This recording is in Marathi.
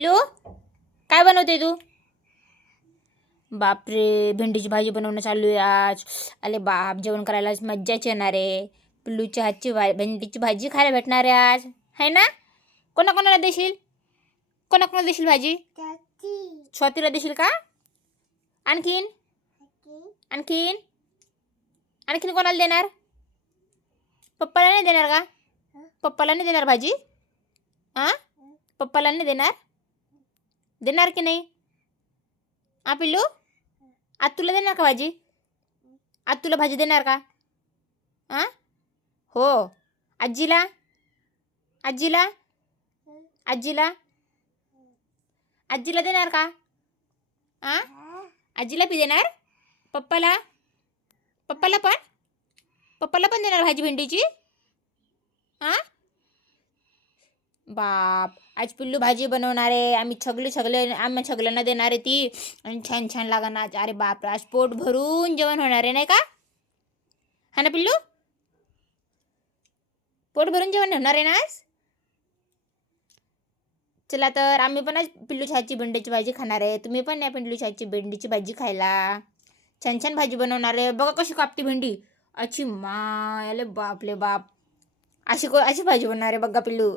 हॅलो, काय बनवते तू? बापरे, भेंडीची भाजी बनवणं चालू आहे आज. अरे बाप, जेवण करायला आज मज्जाच येणार आहे. पिल्लूच्या हातची भेंडीची भाजी खायला भेटणार आहे आज, है ना? कोणाकोणाला देशील? कोणाकोणाला देशील भाजी? स्वातीला देशील का? आणखीन आणखीन आणखीन कोणाला देणार? पप्पाला नाही देणार का? पप्पाला नाही देणार भाजी? हां, पप्पाला नाही देणार? देणार की नाही? पिल्लू, आज तुला देणार का भाजी? आज तुला भाजी देणार का? हां, हो. आजीला आजीला आजीला आजीला देणार का? हां, आजीला बी देणार? पप्पाला पप्पाला पण पप्पाला पण देणार भाजी भेंडीची? हां, बाप, आज पिल्लू भाजी बनवणार आहे. आम्ही सगळ्यांना देणार आहे ती. आणि छान छान लागणार. अरे बाप, आज पोट भरून जेवण होणार आहे, नाही का? हा ना पिल्लू, पोट भरून जेवण होणार आहे ना आज? चला तर, आम्ही पण आज पिल्लूच्या हातची भेंडीची भाजी खाणार आहे. तुम्ही पण या पिल्लूच्या हातची भेंडीची भाजी खायला. छान छान भाजी बनवणार आहे. बघा कशी कापती भेंडी. अच्छी माय, अरे बाप ले बाप. अशी भाजी बनवणार आहे बघा पिल्लू.